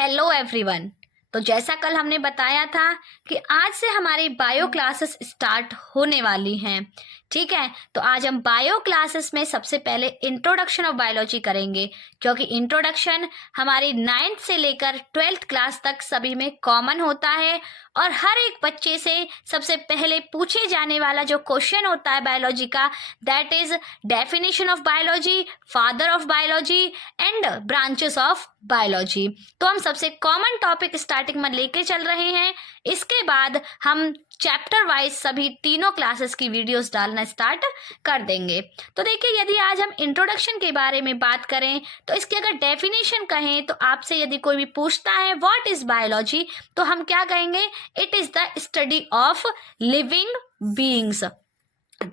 Hello everyone. तो जैसा कल हमने बताया था कि आज से हमारी बायो क्लासेस स्टार्ट होने वाली हैं। ठीक है, तो आज हम बायो क्लासेस में सबसे पहले इंट्रोडक्शन ऑफ बायोलॉजी करेंगे, क्योंकि इंट्रोडक्शन हमारी 9th से लेकर 12th क्लास तक सभी में कॉमन होता है और हर एक बच्चे से सबसे पहले पूछे जाने वाला जो क्वेश्चन होता है बायोलॉजी का, that is definition of biology, father of biology and branches of biology. तो हम सबसे कॉमन टॉपिक स्टार्टिंग में लेके चल रहे हैं। इसके बाद हम चैप्टर वाइज सभी तीनों क्लासेस की वीडियोस डालना स्टार्ट कर देंगे। तो देखिए, यदि आज हम इंट्रोडक्शन के बारे में बात करें तो इसकी अगर डेफिनेशन कहें तो आपसे यदि कोई भी पूछता है व्हाट इज बायोलॉजी, तो हम क्या कहेंगे? It is the study of living beings.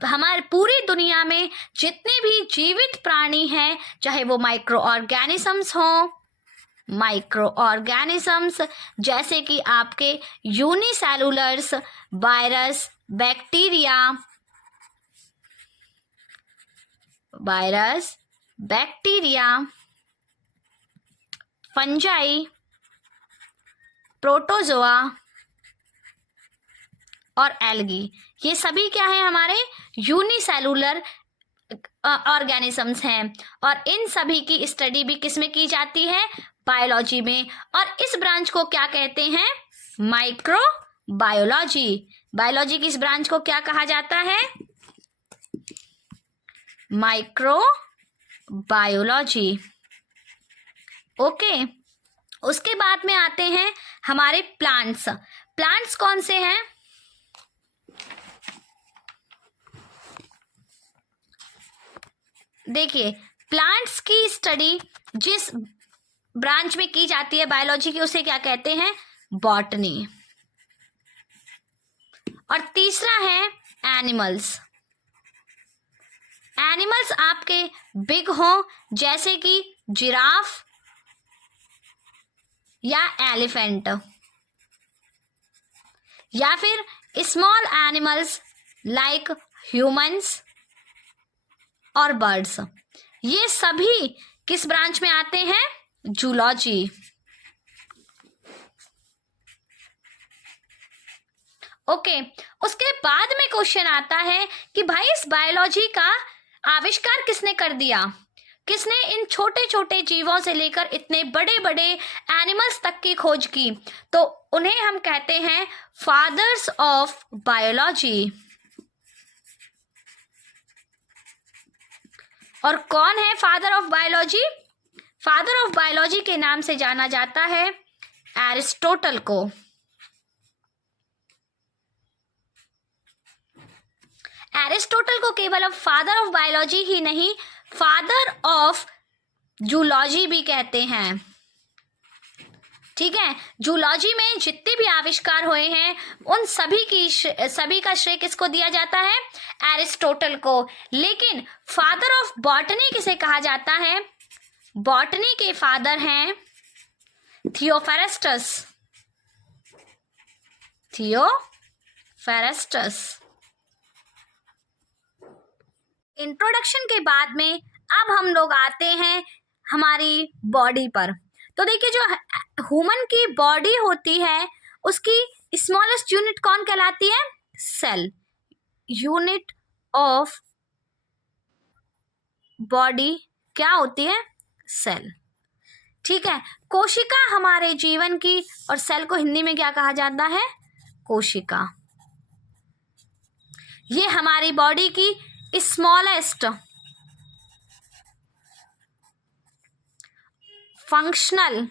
हमारे पूरी दुनिया में जितने भी जीवित प्राणी हैं, चाहे वो माइक्रो ऑर्गेनिजम्स हों, माइक्रो ऑर्गेनिजम्स जैसे कि आपके यूनिसेलुलर्स, वायरस, बैक्टीरिया, फंजाई, प्रोटोजोआ और एल्गी, ये सभी क्या है? हमारे यूनिसेलुलर ऑर्गेनिजम्स हैं और इन सभी की स्टडी भी किस में की जाती है? बायोलॉजी में। और इस ब्रांच को क्या कहते हैं? माइक्रोबायोलॉजी। बायोलॉजी की इस ब्रांच को क्या कहा जाता है? माइक्रोबायोलॉजी। ओके, उसके बाद में आते हैं हमारे प्लांट्स। प्लांट्स कौन से हैं? देखिए, प्लांट्स की स्टडी जिस ब्रांच में की जाती है बायोलॉजी की, उसे क्या कहते हैं? बॉटनी। और तीसरा है एनिमल्स। एनिमल्स आपके बिग हों जैसे कि जिराफ या एलिफेंट, या फिर स्मॉल एनिमल्स लाइक ह्यूमंस और बर्ड्स, ये सभी किस ब्रांच में आते हैं? जूलॉजी। ओके, उसके बाद में क्वेश्चन आता है कि भाई इस बायोलॉजी का आविष्कार किसने कर दिया? किसने इन छोटे छोटे जीवों से लेकर इतने बड़े बड़े एनिमल्स तक की खोज की? तो उन्हें हम कहते हैं फादर्स ऑफ बायोलॉजी। और कौन है father of biology? Father of biology के नाम से जाना जाता है एरिस्टोटल को। एरिस्टोटल को केवल अब फादर ऑफ बायोलॉजी ही नहीं, फादर ऑफ जूलॉजी भी कहते हैं। ठीक है, जूलॉजी में जितने भी आविष्कार हुए हैं उन सभी का श्रेय किसको दिया जाता है? एरिस्टोटल को। लेकिन फादर ऑफ बॉटनी किसे कहा जाता है? बॉटनी के फादर हैं थियोफेरेस्टस। इंट्रोडक्शन के बाद में अब हम लोग आते हैं हमारी बॉडी पर। तो देखिए, जो ह्यूमन की बॉडी होती है उसकी स्मॉलेस्ट यूनिट कौन कहलाती है? सेल। यूनिट ऑफ बॉडी क्या होती है? सेल। ठीक है, कोशिका हमारे जीवन की, और सेल को हिंदी में क्या कहा जाता है? कोशिका। ये हमारी बॉडी की स्मॉलेस्ट फंक्शनल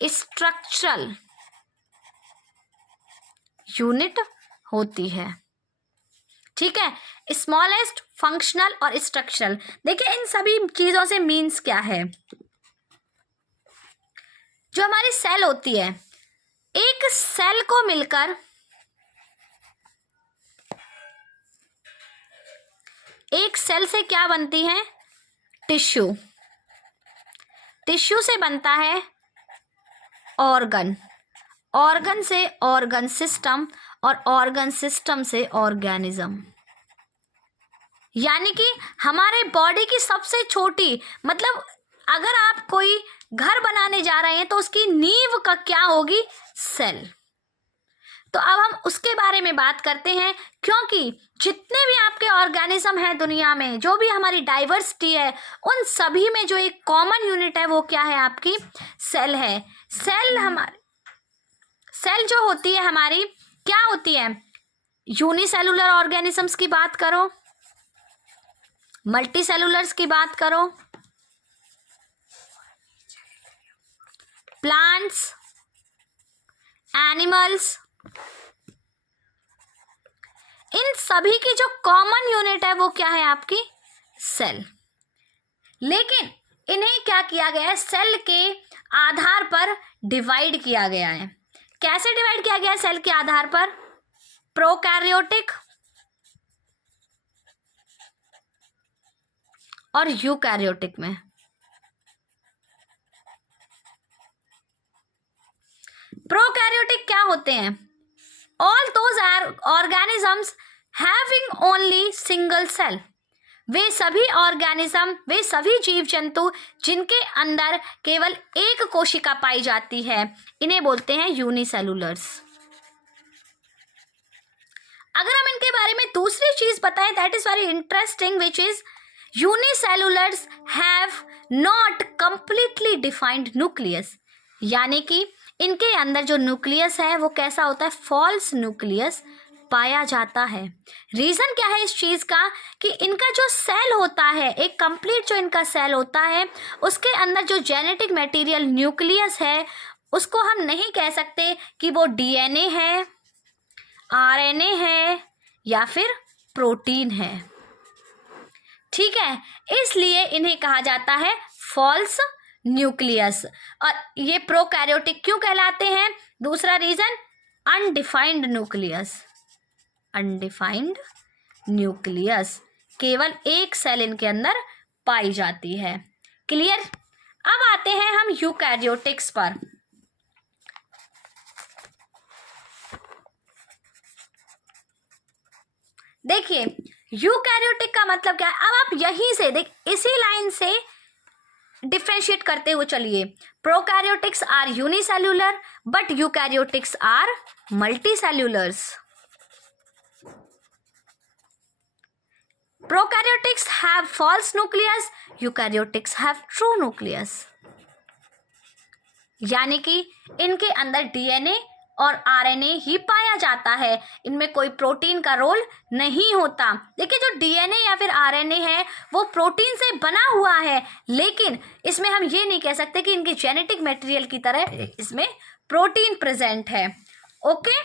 स्ट्रक्चरल यूनिट होती है। ठीक है, स्मॉलेस्ट, फंक्शनल और स्ट्रक्चरल। देखिए, इन सभी चीजों से मीन्स क्या है? जो हमारी सेल होती है, एक सेल को मिलकर एक सेल से क्या बनती है? टिश्यू। टिश्यू से बनता है ऑर्गन, ऑर्गन से ऑर्गन सिस्टम और ऑर्गन सिस्टम से ऑर्गेनिज्म। यानी कि हमारे बॉडी की सबसे छोटी, मतलब अगर आप कोई घर बनाने जा रहे हैं तो उसकी नींव का क्या होगी? सेल। तो अब हम उसके बारे में बात करते हैं, क्योंकि जितने भी आपके ऑर्गेनिज्म हैं दुनिया में, जो भी हमारी डाइवर्सिटी है, उन सभी में जो एक कॉमन यूनिट है वो क्या है? आपकी सेल है। सेल जो होती है हमारी, क्या होती है? यूनिसेलुलर ऑर्गेनिजम्स की बात करो, मल्टी सेलुलर्स की बात करो, प्लांट्स, एनिमल्स, इन सभी की जो कॉमन यूनिट है वो क्या है? आपकी सेल। लेकिन इन्हें क्या किया गया है? सेल के आधार पर डिवाइड किया गया है। कैसे डिवाइड किया गया है सेल के आधार पर? प्रोकैरियोटिक और यूकैरियोटिक में। प्रोकैरियोटिक क्या होते हैं? All those organisms having only single cell. वे सभी ऑर्गेनिज्म, वे सभी जीव जंतु जिनके अंदर केवल एक कोशिका पाई जाती है, इन्हें बोलते हैं यूनिसेलुलर्स। अगर हम इनके बारे में दूसरी चीज बताएं, that is very interesting, which is unicellulars have not completely defined nucleus. यानी कि इनके अंदर जो न्यूक्लियस है वो कैसा होता है? फॉल्स न्यूक्लियस पाया जाता है। रीजन क्या है इस चीज का? कि इनका जो सेल होता है, एक कंप्लीट जो इनका सेल होता है, उसके अंदर जो जेनेटिक मटेरियल न्यूक्लियस है, उसको हम नहीं कह सकते कि वो डीएनए है, आरएनए है या फिर प्रोटीन है। ठीक है, इसलिए इन्हें कहा जाता है फॉल्स न्यूक्लियस। और ये प्रोकैरियोटिक क्यों कहलाते हैं? दूसरा reason, undefined nucleus. Undefined nucleus, केवल एक सेल इनके अंदर पाई जाती है। क्लियर? अब आते हैं हम यूकैरियोटिक्स पर। देखिए, यूकैरियोटिक का मतलब क्या है? अब आप यहीं से देख, इसी लाइन से डिफ्रेंशिएट करते हुए चलिए। Prokaryotics are unicellular but eukaryotics are multicellulars. Prokaryotics have false nucleus, eukaryotics have true nucleus। यानी कि इनके अंदर डीएनए और आरएनए ही पाया जाता है, इनमें कोई प्रोटीन का रोल नहीं होता। देखिए, जो डीएनए या फिर आरएनए है वो प्रोटीन से बना हुआ है, लेकिन इसमें हम ये नहीं कह सकते कि इनके जेनेटिक मटेरियल की तरह इसमें प्रोटीन प्रेजेंट है। ओके।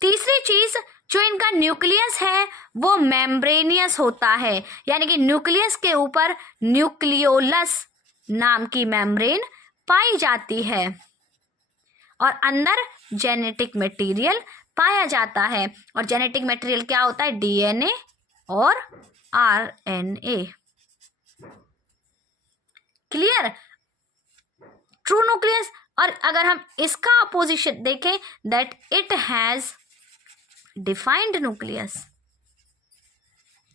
तीसरी चीज, जो इनका न्यूक्लियस है वो मेम्ब्रेनियस होता है, यानी कि न्यूक्लियस के ऊपर न्यूक्लियोलस नाम की मेम्ब्रेन पाई जाती है और अंदर जेनेटिक मटेरियल पाया जाता है। और जेनेटिक मटेरियल क्या होता है? डीएनए और आरएनए। क्लियर? True nucleus. और अगर हम इसका अपोजिशन देखें, that it has defined nucleus.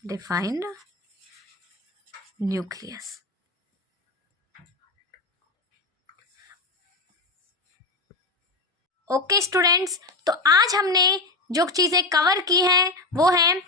Defined nucleus. Okay students, तो आज हमने जो चीजें कवर की हैं वो है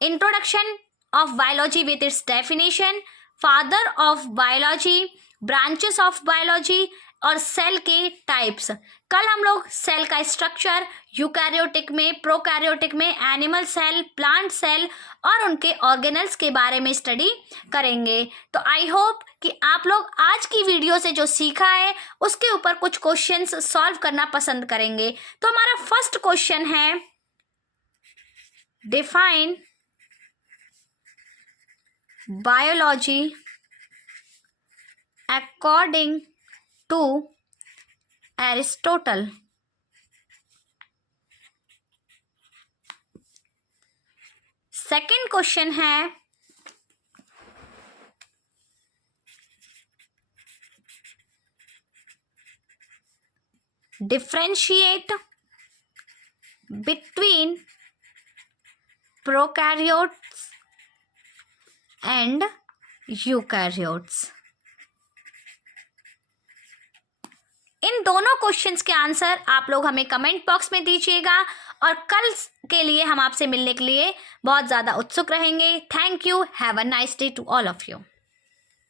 introduction of biology with its definition, father of biology, branches of biology और सेल के टाइप्स। कल हम लोग सेल का स्ट्रक्चर यूकैरियोटिक में, प्रोकैरियोटिक में, एनिमल सेल, प्लांट सेल और उनके ऑर्गेनल्स के बारे में स्टडी करेंगे। तो आई होप कि आप लोग आज की वीडियो से जो सीखा है उसके ऊपर कुछ क्वेश्चंस सॉल्व करना पसंद करेंगे। तो हमारा फर्स्ट क्वेश्चन है, define biology according to Aristotle. Second question है, differentiate between prokaryotes and eukaryotes. इन दोनों क्वेश्चंस के आंसर आप लोग हमें कमेंट बॉक्स में दीजिएगा और कल के लिए हम आपसे मिलने के लिए बहुत ज़्यादा उत्सुक रहेंगे। Thank you. Have a nice day to all of you.